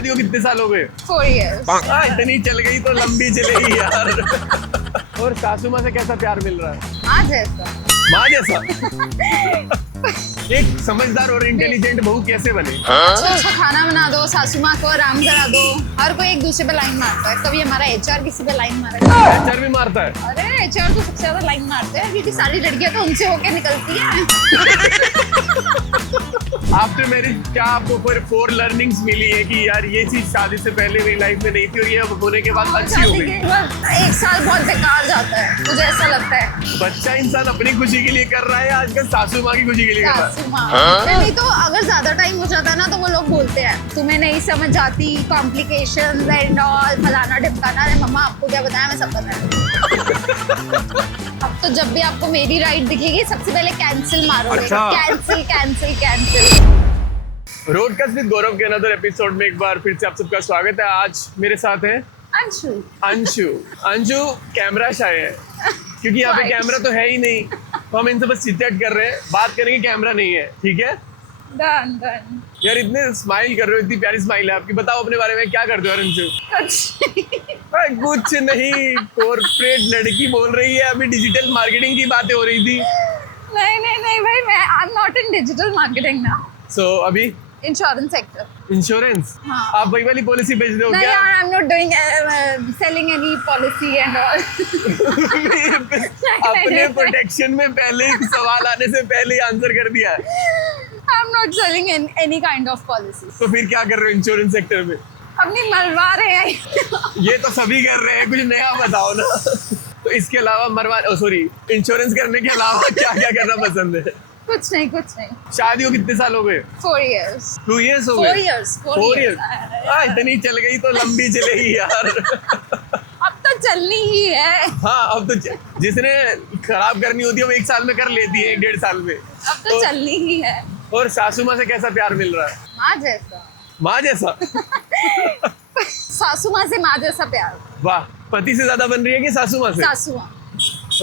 शादी को कितने साल हो गए? 4 years. इतनी चल गई तो लंबी चलेगी यार। और सासू माँ से कैसा प्यार मिल रहा है? माँ जैसा. माँ जैसा। एक समझदार और इंटेलिजेंट बहू कैसे बने? अच्छा खाना बना दो, सासू माँ को आराम करा दो. हर कोई एक दूसरे पे लाइन मारता है. कभी हमारा एचआर किसी पे लाइन मारा. एचआर भी मारता है? अरे एचआर तो सबसे ज्यादा लाइन मारते हैं क्योंकि सारी लड़कियां तो उनसे होके निकलती हैं. आफ्टर मैरिज क्या आपको फिर 4 लर्निंग्स मिली है कि यार ये चीज शादी से पहले मेरी लाइफ में नहीं थी और ये अब होने के बाद अच्छी हो शादी गई? के बाद 1 साल बहुत बेकार जाता है, मुझे ऐसा लगता है. बच्चा इंसान अपनी खुशी के लिए कर रहा है, आजकल सासू माँ की खुशी के लिए कर रहा है। सासू माँ. नहीं तो अगर ज्यादा टाइम हो जाता है ना तो वो लोग बोलते हैं तुम्हें नहीं समझ आती, कॉम्प्लिकेशंस एंड ऑल, फलाना ढिमकाना. अरे मम्मा आपको क्या बताया, मैं सब पता है. अब तो जब भी आपको मेरी राइड दिखेगी सबसे पहले कैंसिल मारोगे. अच्छा. Cancel cancel cancel. Roadcast with Gaurav के अनदर एपिसोड में एक बार फिर से आप सबका स्वागत है। आज मेरे साथ है अंशु. अंशु कैमरा शाय है क्योंकि यहाँ पे कैमरा तो है ही नहीं, तो हम इनसे बस चिट कर रहे हैं, बात करेंगे, कैमरा नहीं है, ठीक है? Done done. यार इतने स्माइल कर रहे हो, इतनी प्यारी स्माइल है आपकी। बताओ अपने बारे में, क्या करते हो अंशु? कुछ नहीं, कॉर्पोरेट लड़की बोल रही है, अभी डिजिटल मार्केटिंग की बातें हो रही थी। नहीं भाई, मैं I am not in digital marketing ना. सो अभी इंश्योरेंस सेक्टर. इंश्योरेंस? हाँ. आप वही वाली पॉलिसी बेच रहे हो नहीं क्या? यार, I am not doing selling any policy and all. अपने प्रोटेक्शन में पहले ही सवाल आने से पहले ही आंसर कर दिया है। I am not selling any kind of policy. तो फिर क्या कर रहे हो इंश्योरेंस सेक्टर में? अपनी मरवा रहे हैं. ये तो सभी कर रहे हैं, कुछ नया बताओ ना। तो इसके अलावा इंश्योरेंस करने के अलावा क्या क्या करना पसंद है? कुछ नहीं. शादी को कितने साल हो गए? 4 years. 2 years हो गए? 4 years. 4 years. इतनी चल गई तो लंबी चलेगी यार। अब तो चलनी ही है. हाँ, अब तो जिसने खराब करनी होती है वो 1 साल में कर लेती है, 1.5 साल में। अब तो चलनी ही है. और सासू माँ से कैसा प्यार मिल रहा है? माँ जैसा. माँ जैसा? सासू माँ से माँ जैसा प्यार. वाह, पति से ज्यादा बन रही है कि सासू माँ से? सासू माँ.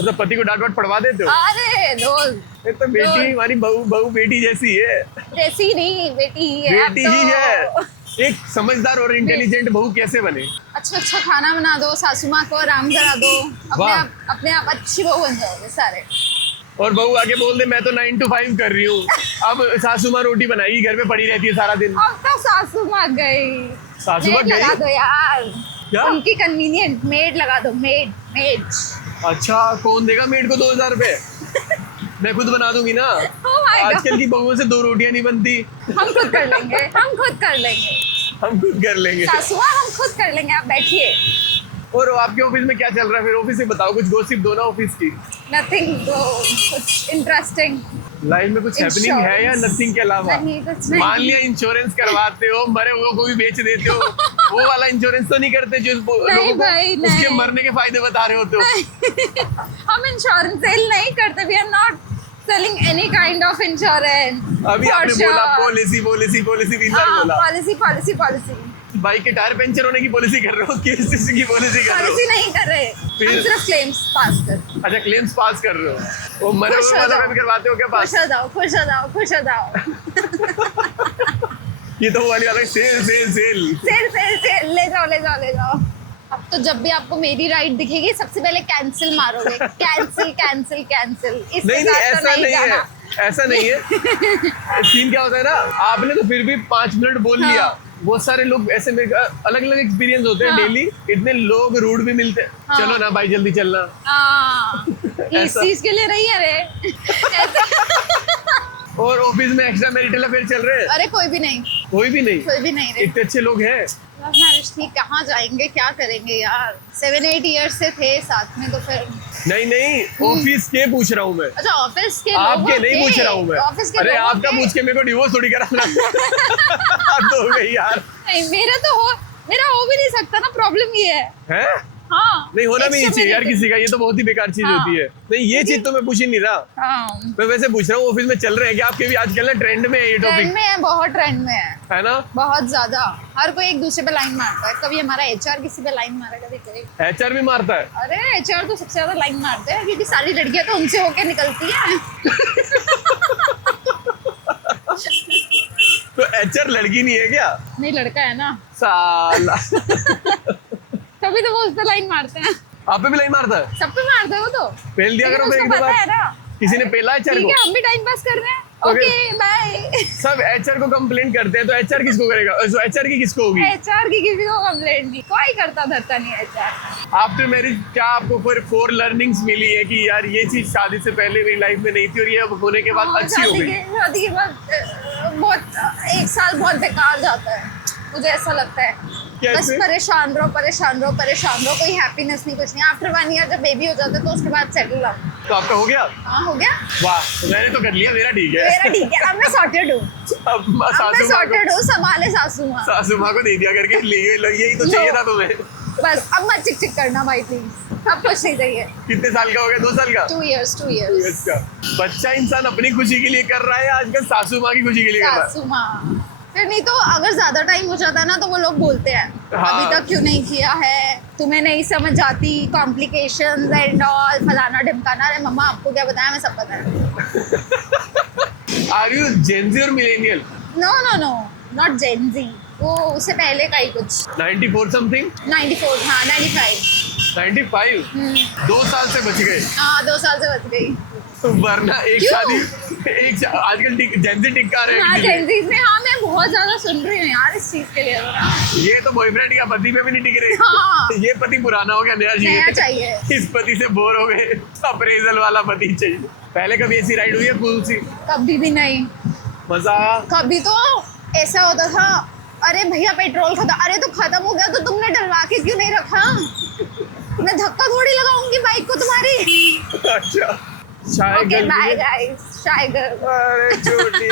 मतलब पति को डांट वाट पड़वा देते हो? अरे रोज. ये तो बेटी, हमारी बहू बेटी जैसी है। जैसी नहीं, बेटी ही है. अब बेटी तो ही है। एक समझदार और इंटेलिजेंट बहू कैसे बने? अच्छा खाना बना दो, सासू माँ को आराम करा दो. वाह. अपने आप अच्छी बहू बन जाओगे सारे. और बहू आके बोल दे मैं तो 9 to 5 कर रही हूँ, अब सासू माँ रोटी बनाएगी, घर में पड़ी रहती है सारा दिन। अब तो सासू माँ गई. सासू माँ मेड लगा गई? दो यार. क्या? उनकी कन्वीनियंट मेड लगा दो. मेड. अच्छा, कौन देगा मेड को 2000 रुपए? मैं खुद बना दूंगी ना। Oh my God. आजकल की बहुओं से 2 रोटियां नहीं बनती। हम खुद कर लेंगे. हम खुद कर लेंगे. सासू माँ हम खुद कर लेंगे. आप बैठिए. और आपके ऑफिस में क्या चल रहा है फिर? ऑफिस से बताओ, कुछ गॉसिप दो ना ऑफिस की। नथिंग. कुछ इंटरेस्टिंग. लाइफ में कुछ हैपनिंग है या नथिंग के अलावा? नहीं, कुछ नहीं. मान लिया इंश्योरेंस करवाते हो, मरे हुए को भी बेच देते हो, वो वाला इंश्योरेंस तो नहीं करते जो लोगों को भाई, उसके नहीं. मरने के फायदे बता रहे होते हो? हम इंश्योरेंस सेल नहीं करते. We are not selling any kind of insurance. अभी आपने बोला पॉलिसी पॉलिसी. बाइक के टायर पंचर होने की पॉलिसी कर रहे हो, किस चीज की पॉलिसी कर रहे हो? पॉलिसी नहीं कर रहे. फिर? हम सिर्फ क्लेम्स पास कर. अच्छा, क्लेम्स पास कर रहे हो। वो मरे खुश हुए हो वाला जाओ. भी करवाते हो क्या पास? खुश हो जाओ. ये तो वो वाली वाला सेल। सेल. ले जाओ. अब तो जब भी आपको मेरी राइड दिखेगी सबसे पहले कैंसिल मारोगे. कैंसिल. नहीं, ऐसा नहीं है। सीन क्या होता है ना, आपने तो फिर भी 5 मिनट बोल लिया। बहुत सारे लोग ऐसे में अलग अलग एक्सपीरियंस होते हैं डेली। इतने लोग रूड भी मिलते हैं। चलो ना भाई, जल्दी चलना। इस चीज के लिए नहीं है रे. और ऑफिस में एक्स्ट्रा मैरिटल अफेयर चल रहे हैं? अरे कोई भी नहीं रे. इतने अच्छे लोग हैं। लव मैरिज थी, कहाँ जाएंगे, क्या करेंगे यार. 7-8 ईयर्स से थे साथ में तो फिर. नहीं, ऑफिस के पूछ रहा हूँ मैं। अच्छा, ऑफिस के आपके नहीं पूछ रहा हूँ मैं। अरे आपका पूछ के मेरे को डिवोर्स थोड़ी कराना। तो हो गई यार. नहीं, मेरा हो भी नहीं सकता ना. प्रॉब्लम ये है. हाँ. नहीं, होना भी नहीं चाहिए यार किसी का, ये तो बहुत ही बेकार चीज होती है. नहीं, ये चीज तो मैं पूछ ही नहीं रहा. मैं वैसे पूछ रहा हूँ ऑफिस में चल रहे हैं क्या आपके भी आजकल ना ट्रेंड में है ये टॉपिक? ट्रेंड में है, बहुत ट्रेंड में है ना? बहुत ज्यादा. हर कोई एक दूसरे पे लाइन मारता है. कभी हमारा एचआर किसी पे लाइन मारा, कभी कोई. एचआर भी मारता है? अरे एचआर तो सबसे ज्यादा लाइन मारते हैं क्योंकि सारी लड़कियां तो उनसे होके निकलती हैं. तो एचआर लड़की नहीं है क्या? नहीं लड़का है ना, साला तभी तो वो उस पर लाइन मारते हैं। आप पे भी लाइन मारता है? सब पे मारते हैं वो तो। पेल दिया लेकिन करो उसको एक दो पता है बार। ना। किसी ने पेला एचआर ठीक को? है, हम भी टाइम पास कर रहे हैं। तो ओके फिर- बाय। सब एचआर को कंप्लेंट करते हैं तो एचआर किसको करेगा? एचआर की किसको होगी? एचआर की किसी को कंप्लेंट नहीं, कोई करता धरता नहीं एचआर। आफ्टर मैरिज क्या आपको फिर 4 लर्निंग्स मिली है कि यार ये चीज शादी से पहले मेरी लाइफ में नहीं थी और ये अब होने के बाद अच्छी हो गई? शादी के बाद बहुत एक साल बहुत बेकार जाता है, मुझे ऐसा लगता है। बस कैसे? परेशान रहो परेशान रहो परेशान रहो, कोई हैप्पीनेस नहीं, कुछ नहीं। आफ्टर 1 ईयर जब बेबी हो जाता है तो उसके बाद सेटल अप। तो आपका हो गया? हाँ हो गया, वाह, मैंने तो कर लिया, मेरा ठीक है। मेरा ठीक है। अब मैं सॉर्टेड हूँ, अब अब मैं सासू माँ सॉर्टेड हूँ, संभाले सासू माँ। सासू माँ को दे दिया करके लिए लो, यही तो चाहिए था तुम्हें। बस अब मत चिक चिक करना भाई प्लीज, अब कुछ नहीं चाहिए। कितने साल का हो गया? 2 साल का? 2 years 2 years। अच्छा, बच्चा इंसान अपनी खुशी के लिए कर रहा है, आजकल सासू माँ की खुशी के लिए कर रहा है। सासू माँ, फिर नहीं तो अगर ज्यादा टाइम हो जाता ना तो वो लोग बोलते हैं हाँ। अभी तक क्यों नहीं किया है, तुम्हें नहीं समझ आती, कॉम्प्लिकेशंस एंड ऑल, फलाना ढिमकाना। अरे मम्मा आपको क्या बताया, मैं सब पता है। आर यू जेनजी और millennial? No no no, not Gen Z, वो उससे पहले का ही कुछ। 94 समथिंग? 94, हाँ 95। 95? 2 साल से बच गए। हाँ 2 साल से बच गई। वरना एक क्यों? आजकल जेनजी टिक्का रहे हाँ किसी पे। जेनजीज में, हाँ मैं बहुत ज्यादा सुन रही हूँ यार इस चीज के लिए तो ना। ये तो बॉयफ्रेंड या पति पे भी नहीं टिक रहे। हाँ। ये पति पुराना हो गया, नया नया चाहिए। चाहिए। इस पति से बोर हो गए, अप्रेजल वाला पति चाहिए। पहले कभी ऐसी राइड हुई है कूल सी? कभी भी नहीं। मजा? कभी तो ऐसा होता था, अरे भैया पेट्रोल खत्म, अरे तो खत्म हो गया तो तुमने डलवा के क्यों नहीं रखा? मैं धक्का थोड़ी लगाऊंगी बाइक को तुम्हारी। अच्छा, शायद ओके बाय गाइस, शाय गर्ल। अरे छोटी